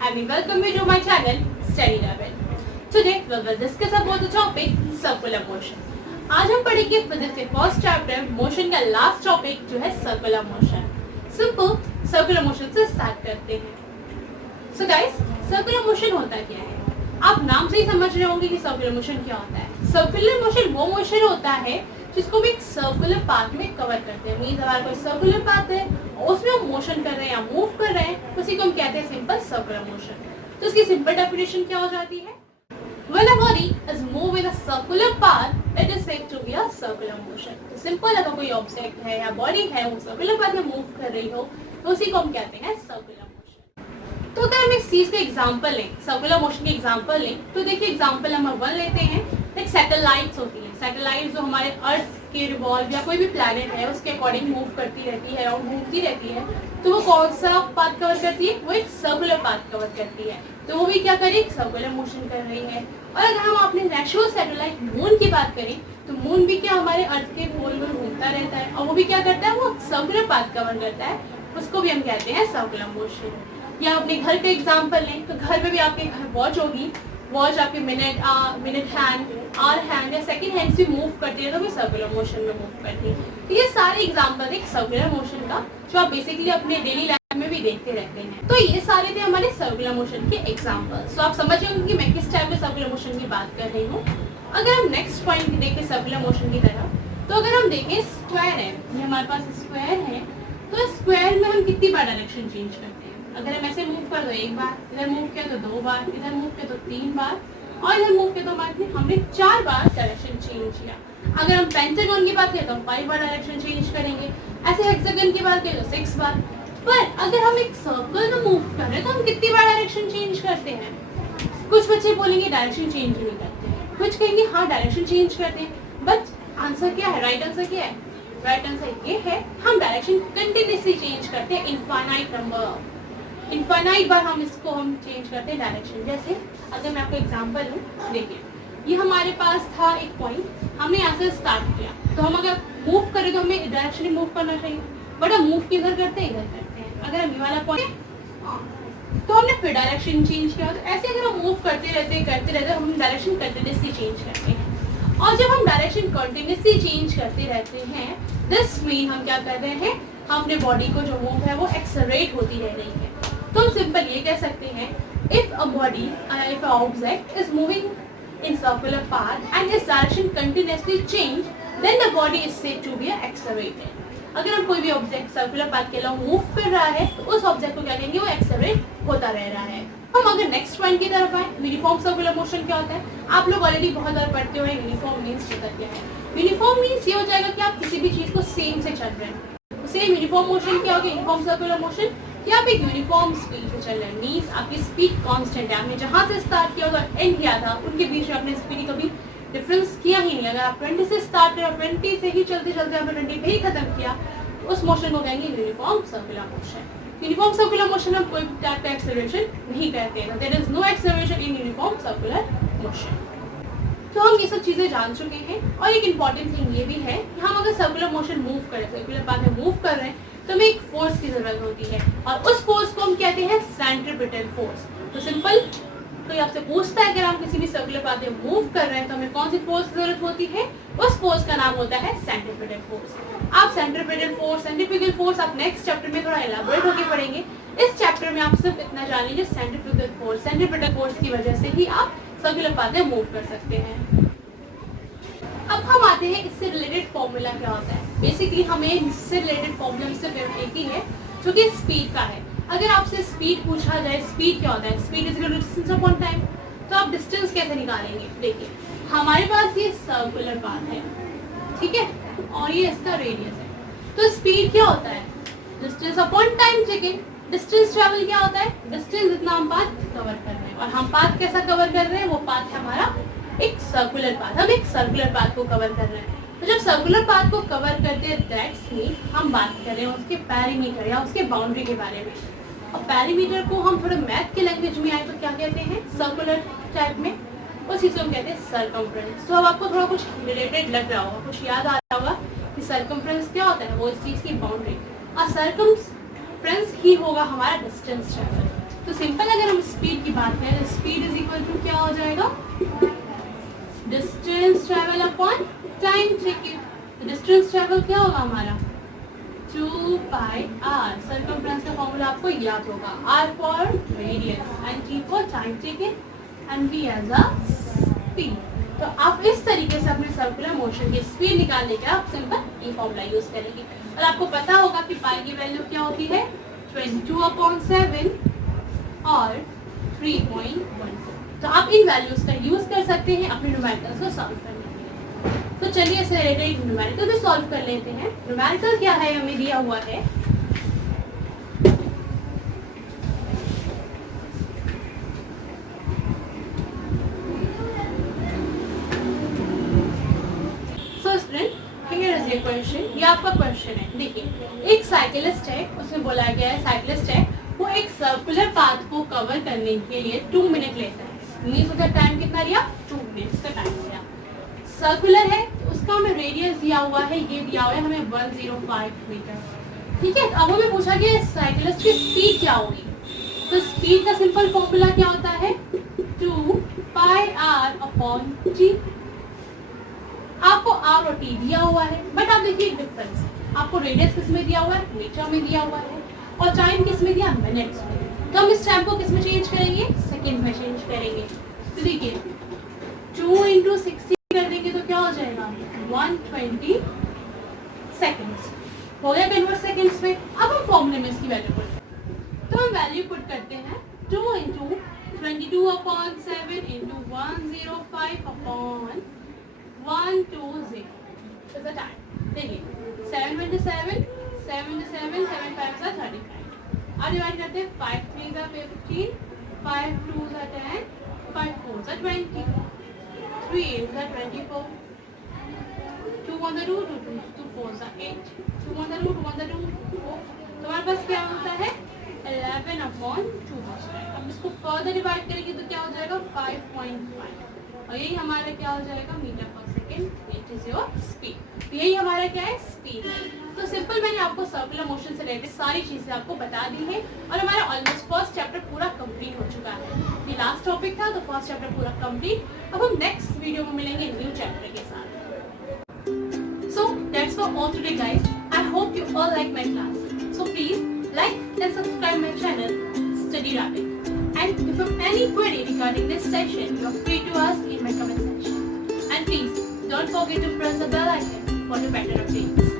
and we welcome you to my channel Study Level. Today we will discuss about the topic circular motion. आज हम पढ़ेंगे physics के first chapter motion का last topic जो है circular motion. Simple circular motion से start करते हैं. सो गाइस, सर्कुलर मोशन होता क्या है? आप नाम से ही समझ रहे होंगे कि सर्कुलर मोशन क्या होता है. सर्कुलर मोशन वो मोशन होता है जिसको हम एक सर्कुलर पाथ में कवर करते हैं. मींस हमारा कोई सर्कुलर पाथ है और उसमें हम मोशन कर रहे हैं या मूव कर रहे हैं, उसी को हम कहते हैं सिंपल सर्कुलर मोशन. तो इसकी सिंपल डेफिनेशन क्या हो जाती है? When a body is moved in a circular path, it is said to be a circular motion. तो सिंपल अगर कोई ऑब्जेक्ट है या बॉडी है वो सर्कुलर पाथ में मूव कर रही हो तो उसी को हम कहते हैं सर्कुलर मोशन. तो अगर हम इस चीज के एग्जांपल लें, सर्कुलर मोशन के एग्जांपल लें, तो देखिए एग्जांपल नंबर 1 लेते हैं. लाइक सैटेलाइट्स होती है. सैटेलाइट जो हमारे अर्थ के रिवॉल्व या कोई भी प्लैनेट है उसके अकॉर्डिंग मूव करती रहती है और घूमती रहती है, तो वो कौन सा पाथ कवर करती है? वो एक सर्कुलर पाथ कवर करती है. तो वो भी क्या करें? सर्कुलर मोशन कर रही है. और अगर हम अपने नेचुरल सैटेलाइट मून की बात करें तो मून भी क्या हमारे अर्थ के गोल में घूमता रहता है और वो भी क्या करता है? वो सर्कुलर पाथ कवर करता है. उसको भी हम कहते हैं सर्कुलर मोशन. या अपने घर के एग्जांपल लें तो घर में भी आपके घर वॉच होगी. वॉच आपके मिनट हैंड, आवर हैंड या सेकंड हैंड से मूव करती है तो भी सर्कुलर मोशन में मूव करती है. तो ये सारे एग्जांपल एक सर्कुलर मोशन का जो आप बेसिकली अपने डेली लाइफ में भी देखते रहते हैं. तो ये सारे थे हमारे सर्कुलर मोशन के एग्जांपल्स. तो आप समझ रहे होंगे कि मैं किस टाइप के सर्कुलर मोशन की बात कर रही हूँ. अगर हम नेक्स्ट पॉइंट देखें सर्कुलर मोशन की तरफ, तो अगर हम देखें स्क्वायर है, ये हमारे पास स्क्वायर है, तो स्क्वायर में हम कितनी बार डायरेक्शन चेंज करते हैं? अगर हम ऐसे मूव कर दो एक बार, इधर मूव किया तो 2 बार, इधर मूव किया तो 3 बार और इधर मूव किया तो हमने 4 बार डायरेक्शन चेंज किया. अगर हम पेंटागन की बात करें तो हम 5 बार डायरेक्शन चेंज करेंगे. ऐसे हेक्सागन की बात करें तो 6 बार. पर अगर हम एक सर्कल में मूव कर रहे हैं तो हम कितनी बार डायरेक्शन चेंज करते हैं? कुछ बच्चे बोलेंगे डायरेक्शन चेंज नहीं करते हैं, कुछ कहेंगे हाँ डायरेक्शन चेंज करते हैं. बट आंसर क्या है? राइट आंसर क्या है? राइट आंसर ये है हम डायरेक्शन कंटिन्यूसली चेंज करते हैं. इनफाइनाइट बार हम चेंज करते हैं डायरेक्शन. जैसे अगर मैं आपको एग्जांपल दूं, देखिए ये हमारे पास था एक पॉइंट, हमने यहाँ से स्टार्ट किया, तो हम अगर मूव करें तो हमें डायरेक्शनली मूव करना चाहिए. बट हम मूव किधर करते हैं? इधर करते हैं. अगर हम ये वाला पॉइंट तो हमने फिर डायरेक्शन चेंज किया. तो ऐसे अगर हम मूव करते रहते हम डायरेक्शन कंटिन्यूसली चेंज करते हैं. और जब हम डायरेक्शन कंटिन्यूसली चेंज करते रहते हैं, दिस मीन हम क्या कर रहे हैं? हम अपने बॉडी को जो मूव है वो एक्सेलरेट होती रह रही है. तो हम सिंपल ये कह सकते हैं, if an object is moving in circular path and its direction continuously change, then the body is said to be accelerated. अगर हम कोई भी ऑब्जेक्ट सर्कुलर पाथ के अलावा मूव कर रहा है तो उस ऑब्जेक्ट को क्या कहेंगे? वो एक्सेलरेट होता रह रहा है. हम अगर नेक्स्ट पॉइंट की तरफ आए, यूनिफॉर्म सर्कुलर मोशन क्या होता है? आप लोग ऑलरेडी बहुत बार पढ़ते हुए यूनिफॉर्म मीन्स होता क्या है. यूनिफॉर्म मीन्स ये हो जाएगा कि आप किसी भी चीज को सेम से चल रहे हैं. सेम यूनिफॉर्म मोशन क्या होगा? यूनिफॉर्म सर्कुलर मोशन कि आप एक यूनिफॉर्म स्पीड से चल रहे हैं. मीन्स आपकी स्पीड कांस्टेंट है. आपने जहाँ से स्टार्ट किया और एंड किया था उनके बीच में आपने स्पीड कभी डिफरेंस किया ही नहीं. अगर आप 20 से स्टार्ट करें और 20 से ही चलते चलते आपने 20 पे ही खत्म किया, उस मोशन को कहेंगे uniform circular motion. Uniform circular motion में कोई टाइप का एक्सेलरेशन नहीं करते हैं. There is no acceleration in uniform circular motion. तो हम ये सब चीज़ें जान चुके हैं. और एक इम्पॉर्टेंट थिंग ये भी है कि हम अगर सर्कुलर मोशन मूव करें, सर्कुलर पाथ में मूव कर रहे हैं, तो हमें एक फोर्स की जरूरत होती है और उस फोर्स को हम कहते हैं सेंट्रीपिटल फोर्स. तो सिंपल कोई आपसे पूछता है अगर हम किसी भी सर्कुलर पाथ में मूव कर रहे हैं तो हमें कौन सी फोर्स की जरूरत होती है? उस फोर्स का नाम होता है सेंट्रीपिटल फोर्स. आप सेंट्रीपिटल फोर्स, सेंट्रीफ्यूगल फोर्स आप नेक्स्ट चैप्टर में थोड़ा एलाबोरेट होकर पढ़ेंगे. इस चैप्टर में आप सिर्फ इतना जानेंगे सेंट्रीफ्यूगल फोर्स. सेंट्रीपिटल फोर्स की वजह से ही आप सर्कुलर पाथ में मूव कर सकते हैं. अब हम आते हैं इससे रिलेटेड फॉर्मूला क्या होता है. बेसिकली हमें इससे रिलेटेड फॉर्मूला सिर्फ एक ही है जो कि स्पीड का है. अगर आपसे स्पीड पूछा जाए स्पीड क्या होता है, speed is equal to distance upon time, तो आप डिस्टेंस कैसे निकालेंगे? देखिए हमारे पास ये सर्कुलर पाथ है, ठीक है, और ये इसका रेडियस है. तो स्पीड क्या होता है? Distance upon time. Checking distance travel क्या होता है? डिस्टेंस जितना हम पाथ कवर कर रहे हैं. और हम पाथ कैसा कवर कर रहे हैं? वो पाथ है हमारा एक सर्कुलर पाथ. हम एक सर्कुलर पाथ को कवर कर रहे हैं. तो जब सर्कुलर पाथ को कवर करते हैं दैट्स मीन हम बात कर रहे हैं उसके पेरीमीटर या उसके बाउंड्री के बारे में. और पेरीमीटर को हम थोड़ा मैथ के लैंग्वेज में आए तो क्या कहते हैं? सर्कुलर टाइप में उस चीज़ को हम कहते हैं सर्कमफ्रेंस. तो अब आपको थोड़ा कुछ रिलेटेड लग रहा होगा, कुछ याद आ रहा होगा कि सर्कमफ्रेंस क्या होता है? वो इस चीज़ की बाउंड्री. और सर्कमफ्रेंस ही होगा हमारा डिस्टेंस ट्रैवल. तो सिंपल अगर हम स्पीड की बात करें तो स्पीड इज इक्वल टू क्या हो जाएगा, distance travel upon time taken. Distance travel क्या होगा हमारा 2 पाई आर। सर्कमफ्रेंस का फॉर्मूला आपको याद होगा, R for radius and T for time taken and V as a speed. तो आप इस तरीके से अपने सर्कुलर मोशन की स्पीड निकालने के आप सिंपल ये फॉर्मूला यूज करेंगे। और आपको पता होगा कि पाई की वैल्यू क्या होती है 22/7 और 3.14। तो आप इन वैल्यूज का यूज कर सकते हैं अपने न्यूमेरिकल्स को सॉल्व करने के लिए। तो चलिए इससे रिलेटेड न्यूमेरिकल भी सॉल्व कर लेते हैं। न्यूमेरिकल क्या है हमें दिया हुआ है, क्वेश्चन, ये आपका क्वेश्चन है। देखिए एक साइकिलिस्ट है, उसमें बोला गया है साइकिलिस्ट है वो एक सर्कुलर पाथ को कवर करने के लिए 2 मिनट लेता है। मींस उसका टाइम कितना लिया 2 मिनट्स का टाइम लिया। सर्कुलर है तो उसका हमें रेडियस दिया हुआ है, ये दिया हुआ है हमें 105 मीटर। ठीक है, अब हमें पूछा गया साइकिलिस्ट की स्पीड क्या होगी। तो स्पीड का सिंपल फॉर्मूला क्या होता है 2 पाई आर अपॉन टी। आपको आर और टी दिया हुआ है, बट आप देखिए डिफरेंस, आपको रेडियस किस में दिया हुआ है मीटर में दिया हुआ है और टाइम किस में दिया मिनट्स में। तो हम इस टाइम को किस में चेंज करेंगे सेकंड में चेंज करेंगे। तो देखिए 2 × 60 कर देंगे तो क्या हो जाएगा 120 सेकेंड्स हो गया कन्वर्ट सेकेंड्स में। अब हम फॉर्मूले में इसकी वैल्यू पुट, तो हम वैल्यू पुट करते हैं 2 × 22/7 × 105 अपॉन 120 is the time। देखिए 7 × 7 7 × 7 7 5 are 35। अब डिवाइड करते हैं 5 3 are 15 5 2 are 10 5 4 are 20 3 8 are 24 2 on the 2 2 4 are 8 2 on the 2 2 on the 2 4। तो हमारे पास क्या होता है 11/2 बचता है। अब इसको फर्दर डिवाइड करेंगे तो क्या हो जाएगा 5.5 और यही हमारा क्या हो जाएगा मीटर पर second, it is your speed. तो यही हमारा क्या है स्पीड है। तो सिंपल मैंने आपको सर्कुलर मोशन से रिलेटेड सारी चीजें आपको बता दी है और हमारा ऑलमोस्ट फर्स्ट चैप्टर पूरा कंप्लीट हो चुका है। ये लास्ट टॉपिक था तो फर्स्ट चैप्टर पूरा कंप्लीट। अब हम नेक्स्ट वीडियो में मिलेंगे न्यू चैप्टर के साथ। So that's for all today guys. I hope you all like my class. So please like and subscribe my channel study rapid. And if you have any query regarding this session, you are free to ask in my comment section. And please don't forget to press the bell icon for the better updates.